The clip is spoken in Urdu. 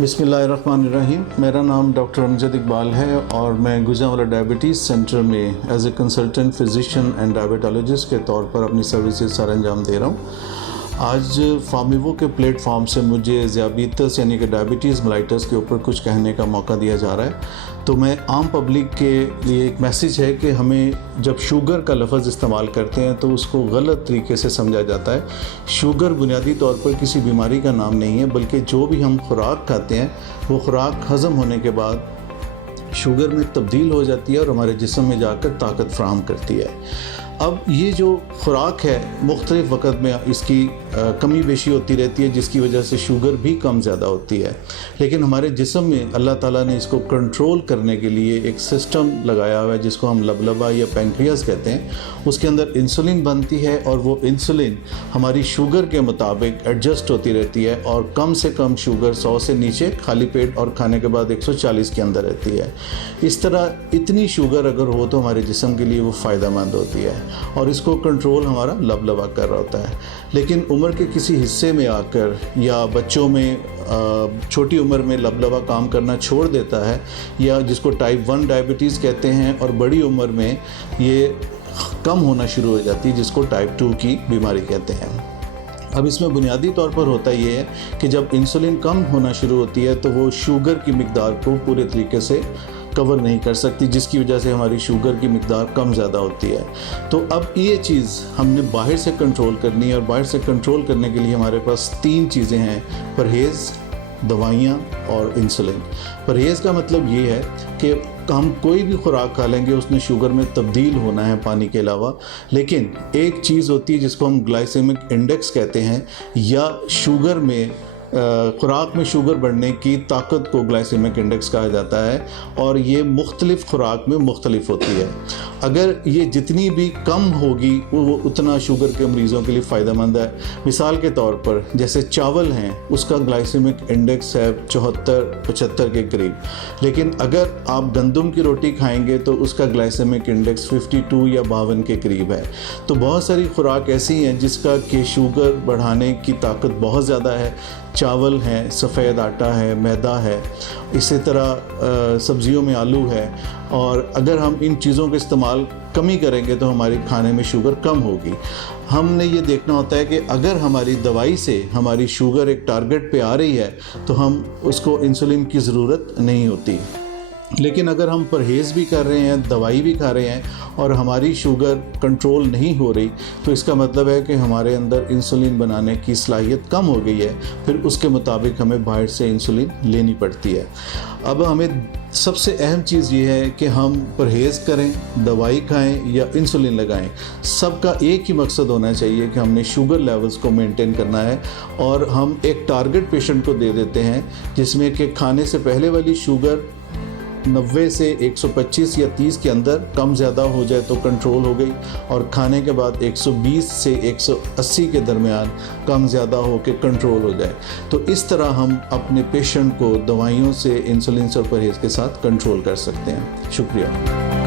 بسم اللہ الرحمن الرحیم. میرا نام ڈاکٹر امجد اقبال ہے اور میں گوجرانوالہ ڈائبٹیز سینٹر میں as a consultant physician and diabetologist کے طور پر اپنی سروسز سر انجام دے رہا ہوں. آج فارمیوو کے پلیٹ فارم سے مجھے ذیابیطس یعنی کہ ڈائبٹیز ملائٹس کے اوپر کچھ کہنے کا موقع دیا جا رہا ہے. تو میں عام پبلک کے لیے ایک میسیج ہے کہ ہمیں جب شوگر کا لفظ استعمال کرتے ہیں تو اس کو غلط طریقے سے سمجھا جاتا ہے. شوگر بنیادی طور پر کسی بیماری کا نام نہیں ہے، بلکہ جو بھی ہم خوراک کھاتے ہیں وہ خوراک ہضم ہونے کے بعد شوگر میں تبدیل ہو جاتی ہے اور ہمارے جسم میں جا کر طاقت فراہم کرتی ہے. اب یہ جو خوراک ہے مختلف وقت میں اس کی کمی بیشی ہوتی رہتی ہے، جس کی وجہ سے شوگر بھی کم زیادہ ہوتی ہے. لیکن ہمارے جسم میں اللہ تعالیٰ نے اس کو کنٹرول کرنے کے لیے ایک سسٹم لگایا ہوا ہے جس کو ہم لبلبا یا پینکریاس کہتے ہیں. اس کے اندر انسولین بنتی ہے اور وہ انسولین ہماری شوگر کے مطابق ایڈجسٹ ہوتی رہتی ہے اور کم سے کم شوگر 100 سے نیچے خالی پیٹ اور کھانے کے بعد 140 کے اندر رہتی ہے. اس طرح اتنی شوگر اگر ہو تو ہمارے جسم کے لیے وہ فائدہ مند ہوتی ہے اور اس کو کنٹرول ہمارا لبلبا کر رہا ہوتا ہے. لیکن عمر کے کسی حصے میں آ کر یا بچوں میں چھوٹی عمر میں لبلبا کام کرنا چھوڑ دیتا ہے، یا جس کو ٹائپ 1 ڈائبٹیز کہتے ہیں، اور بڑی عمر میں یہ کم ہونا شروع ہو جاتی ہے جس کو ٹائپ 2 کی بیماری کہتے ہیں. اب اس میں بنیادی طور پر ہوتا یہ ہے کہ جب انسولین کم ہونا شروع ہوتی ہے تو وہ شوگر کی مقدار کو پورے طریقے سے کور نہیں کر سکتی، جس کی وجہ سے ہماری شوگر کی مقدار کم زیادہ ہوتی ہے. تو اب یہ چیز ہم نے باہر سے کنٹرول کرنی ہے، اور باہر سے کنٹرول کرنے کے لیے ہمارے پاس 3 چیزیں ہیں: پرہیز، دوائیاں اور انسولین. پرہیز کا مطلب یہ ہے کہ ہم کوئی بھی خوراک کھا لیں گے اس میں شوگر میں تبدیل ہونا ہے پانی کے علاوہ. لیکن ایک چیز ہوتی ہے جس کو ہم گلائسیمک انڈیکس کہتے ہیں، یا شوگر میں خوراک میں شوگر بڑھنے کی طاقت کو گلائسیمک انڈیکس کہا جاتا ہے، اور یہ مختلف خوراک میں مختلف ہوتی ہے. اگر یہ جتنی بھی کم ہوگی وہ اتنا شوگر کے مریضوں کے لیے فائدہ مند ہے. مثال کے طور پر جیسے چاول ہیں، اس کا گلائسیمک انڈیکس ہے 74-75 کے قریب. لیکن اگر آپ گندم کی روٹی کھائیں گے تو اس کا گلائسیمک انڈیکس 52 یا 52 کے قریب ہے. تو بہت ساری خوراک ایسی ہیں جس کا کہ شوگر بڑھانے کی طاقت بہت زیادہ ہے. چاول ہیں، سفید آٹا ہے، میدا ہے، اسی طرح سبزیوں میں آلو ہے. اور اگر ہم ان چیزوں کا استعمال کمی کریں گے تو ہماری کھانے میں شوگر کم ہوگی. ہم نے یہ دیکھنا ہوتا ہے کہ اگر ہماری دوائی سے ہماری شوگر ایک ٹارگٹ پہ آ رہی ہے تو ہم اس کو انسولین کی ضرورت نہیں ہوتی. لیکن اگر ہم پرہیز بھی کر رہے ہیں، دوائی بھی کھا رہے ہیں اور ہماری شوگر کنٹرول نہیں ہو رہی، تو اس کا مطلب ہے کہ ہمارے اندر انسولین بنانے کی صلاحیت کم ہو گئی ہے. پھر اس کے مطابق ہمیں باہر سے انسولین لینی پڑتی ہے. اب ہمیں سب سے اہم چیز یہ ہے کہ ہم پرہیز کریں، دوائی کھائیں یا انسولین لگائیں، سب کا ایک ہی مقصد ہونا چاہیے کہ ہم نے شوگر لیولز کو مینٹین کرنا ہے. اور ہم ایک ٹارگٹ پیشنٹ کو دے دیتے ہیں جس میں کہ کھانے سے پہلے والی شوگر 90 سے 125 یا 30 کے اندر کم زیادہ ہو جائے تو کنٹرول ہو گئی، اور کھانے کے بعد 120 سے 180 کے درمیان کم زیادہ ہو کے کنٹرول ہو جائے. تو اس طرح ہم اپنے پیشنٹ کو دوائیوں سے، انسولین سے اور پرہیز کے ساتھ کنٹرول کر سکتے ہیں. شکریہ.